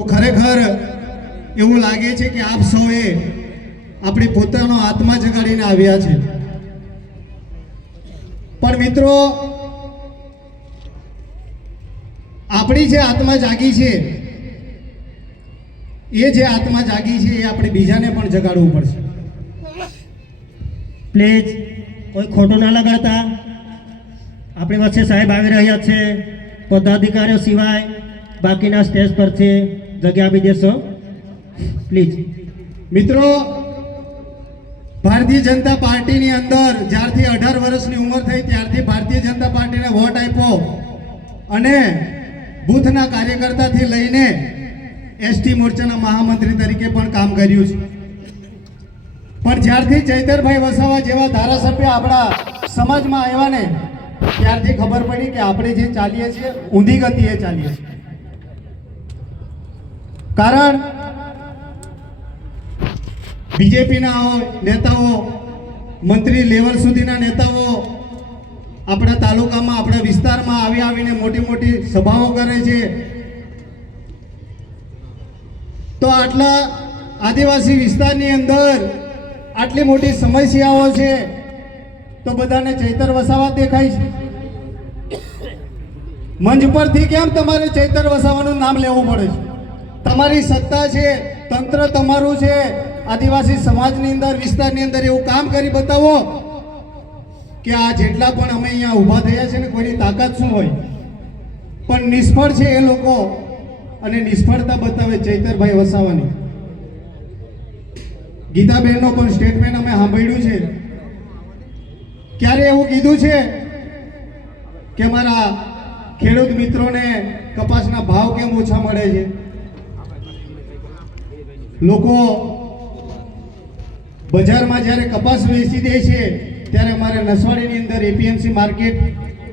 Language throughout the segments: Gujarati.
તો ખરેખર એવું લાગે છે કે આપ સૌએ આપણી પોતાનો આત્મા જગાડીને આવ્યા છે। પણ મિત્રો, આપણી જે આત્મા જાગી છે, એ જે આત્મા જાગી છે એ આપણે બીજાને પણ જગાડવું પડશે। પ્લીઝ કોઈ ખોટું ના લગાડતા। આપણી વચ્ચે સાહેબ આવી રહ્યા છે, પદાધિકારીઓ સિવાય બાકીના સ્ટેજ પરથી જગ્યા આપી દેશો પ્લીઝ। મિત્રો, ભારતીય જનતા પાર્ટીની અંદર જ્યારથી 18 વર્ષની ઉંમર થઈ ત્યારથી ભારતીય જનતા પાર્ટીને વોટ આપ્યો અને બૂથના કાર્યકર્તાથી લઈને એસટી મોરચાના મહામંત્રી તરીકે પણ કામ કર્યું છે। પણ જ્યારથી ચૈતરભાઈ વસાવા જેવા ધારાસભ્ય આપણા સમાજમાં આવ્યા ને ત્યારથી ખબર પડી કે આપણે જે ચાલીએ છીએ ઊંધી ગતિએ ચાલીએ છીએ। કારણ બીજેપીના નેતાઓ, મંત્રી લેવલ સુધીના નેતાઓ આપણા તાલુકામાં, આપણા વિસ્તારમાં આવીને મોટી મોટી સભાઓ કરે છે। તો આટલા આદિવાસી વિસ્તારની અંદર આટલી મોટી સમસ્યાઓ છે તો બધાને ચૈતર વસાવા દેખાય છે। મંચ પરથી કેમ તમારે ચૈતર વસાવાનું નામ લેવું પડે છે? તમારી સત્તા છે, તંત્ર તમારું છે, આદિવાસી સમાજની અંદર, વિસ્તારની અંદર એવું કામ કરી બતાવો કે આ જેટલા પણ અમે અહીંયા ઊભા થયા છે ને કોઈની તાકાત શું હોય, પણ નિષ્ફળ છે એ લોકો અને નિષ્ફળતા બતાવે ચૈતરભાઈ વસાવાની। ગીતાબેનનો પણ સ્ટેટમેન્ટ અમે સાંભળ્યું છે, ક્યારે એવું કીધું છે કે મારા ખેડૂત મિત્રોને કપાસના ભાવ કેમ ઓછા મળે છે? લોકો બજારમાં જ્યારે કપાસ વેચી દે છે ત્યારે અમારે નસવાડીની અંદર એપીએમસી માર્કેટ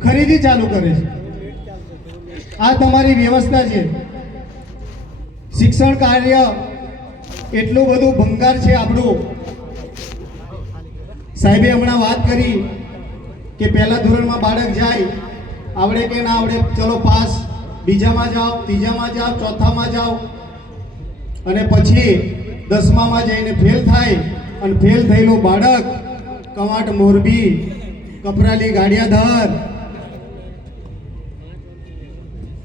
ખરીદી ચાલુ કરે છે। આ તમારી વ્યવસ્થા છે। શિક્ષણ કાર્ય એટલું બધું ભંગાર છે આપણું। સાહેબે હમણાં વાત કરી કે પહેલા ધોરણમાં બાળક જાય, આવડે કે ના આવડે, ચલો પાસ, બીજામાં જાઓ, ત્રીજામાં જાઓ, ચોથામાં જાઓ, અને પછી 10મામાં જઈને ફેલ થાય અને ફેલ થયેલું બાળક કવાંટ મોરબી, કપરાલી, ગાડિયાધાર,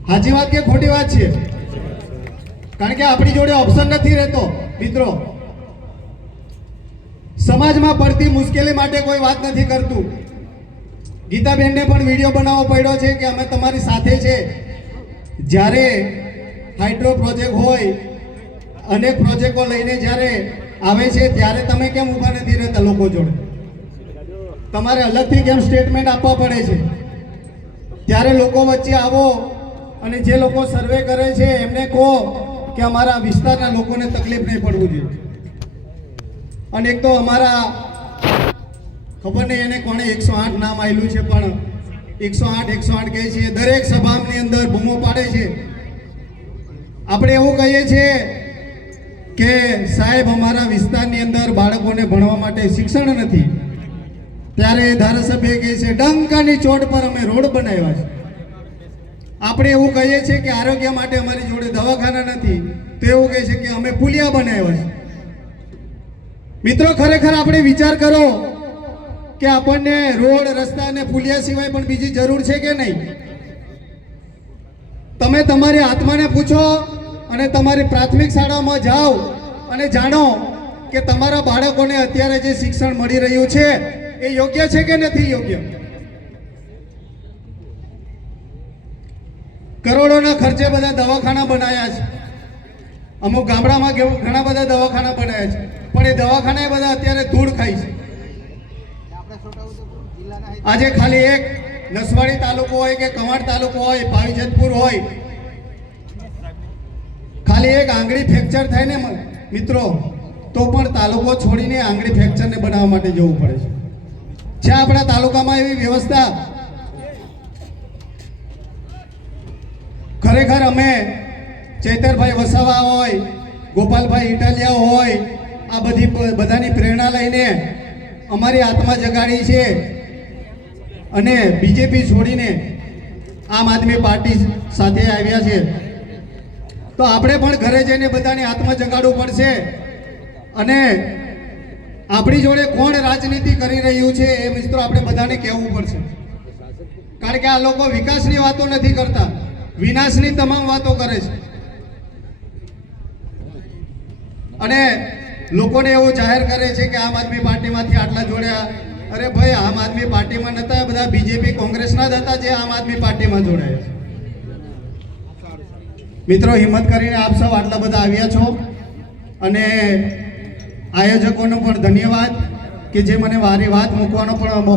સાચી વાત કે ખોટી વાત છે? કારણ કે આપણી જોડે ઓપ્શન નથી રહેતો। મિત્રો, સમાજમાં પડતી મુશ્કેલી માટે કોઈ વાત નથી કરતું। ગીતાબેનને પણ વિડીયો બનાવવો પડ્યો છે કે અમે તમારી સાથે છે। જ્યારે હાઇડ્રો પ્રોજેક્ટ હોય, અનેક પ્રોજેક્ટો લઈને જ્યારે આવે છે ત્યારે તમે કેમ ઊભા નથી રહેતા લોકો જોડે? તમારે અલગથી કેમ સ્ટેટમેન્ટ આપવા પડે છે? ત્યારે લોકો વચ્ચે આવો અને જે લોકો સર્વે કરે છે એમને કહો કે અમારા વિસ્તારના લોકોને તકલીફ નહીં પડવું જોઈએ। અને એક તો અમારા ખબર નહીં એને કોણે 108 નામ આવેલું છે, પણ 108 કહે છે, દરેક સભાની અંદર બૂમો પાડે છે। આપણે એવું કહીએ છીએ કે સાહેબ અમારા વિસ્તારની અંદર બાળકોને ભણવા માટે શિક્ષણ નથી, ત્યારે ધારાસભ્ય કહે છે ડંકાની ચોટ પર અમે રોડ બનાવ્યા છે। આપણે એવું કહીએ છીએ કે આરોગ્ય માટે અમારી જોડે દવાખાના નથી, તો એવું કહે છે કે અમે પુલિયા બનાવ્યા છે। મિત્રો, ખરેખર આપણે વિચાર કરો કે આપણને રોડ, રસ્તા અને પુલિયા સિવાય પણ બીજી જરૂર છે કે નહીં? તમે તમારી આત્માને પૂછો અને તમારી પ્રાથમિક શાળામાં જાઓ અને જાણો કે તમારા બાળકોને અત્યારે જે શિક્ષણ મળી રહ્યું છે એ યોગ્ય છે કે નથી યોગ્ય? કરોડોના ખર્ચે બધા દવાખાના બનાવ્યા છે। અમુક ગામડામાં ઘણા બધા દવાખાના બનાવ્યા છે, પણ એ દવાખાના બધા અત્યારે ધૂળ ખાય છે। આજે ખાલી એક નસવાડી તાલુકો હોય કે કવાંટ તાલુકો હોય, પાવીજતપુર હોય, ખાલી એક આંગળી ફ્રેક્ચર થાય ને મિત્રો તો પણ તાલુકો છોડીને આંગળી ફ્રેક્ચરને બનાવવા માટે જવું પડે છે। છે આપણા તાલુકામાં એવી વ્યવસ્થા? ખરેખર અમે ચૈતરભાઈ વસાવા હોય, ગોપાલભાઈ ઇટાલિયા હોય, આ બધાની પ્રેરણા લઈને અમારી આત્મા જગાડી છે અને બીજેપી છોડીને આમ આદમી પાર્ટી સાથે આવ્યા છે। તો આપણે પણ ઘરે જઈને બધાની આત્મા જગાડવું પડશે અને આપણી જોડે કોણ રાજનીતિ કરી રહ્યું છે એ મિત્રો આપણે બધાને કહેવું પડશે. કારણ કે આ લોકો વિકાસની વાતો નથી કરતા, વિનાશની તમામ વાતો કરે છે. અને લોકોને એવું જાહેર કરે છે કે આમ આદમી પાર્ટીમાંથી આટલા જોડ્યા. અરે ભાઈ, આમ આદમી પાર્ટીમાં નતા, બધા બીજેપી કોંગ્રેસના જ હતા જે આમ આદમી પાર્ટીમાં જોડાયા છે. મિત્રો, હિંમત કરીને આપ સૌ આટલા બધા આવ્યા છો અને આયોજકોનો પણ ધન્યવાદ કે જે મને વારી વાત મૂકવાનો પણ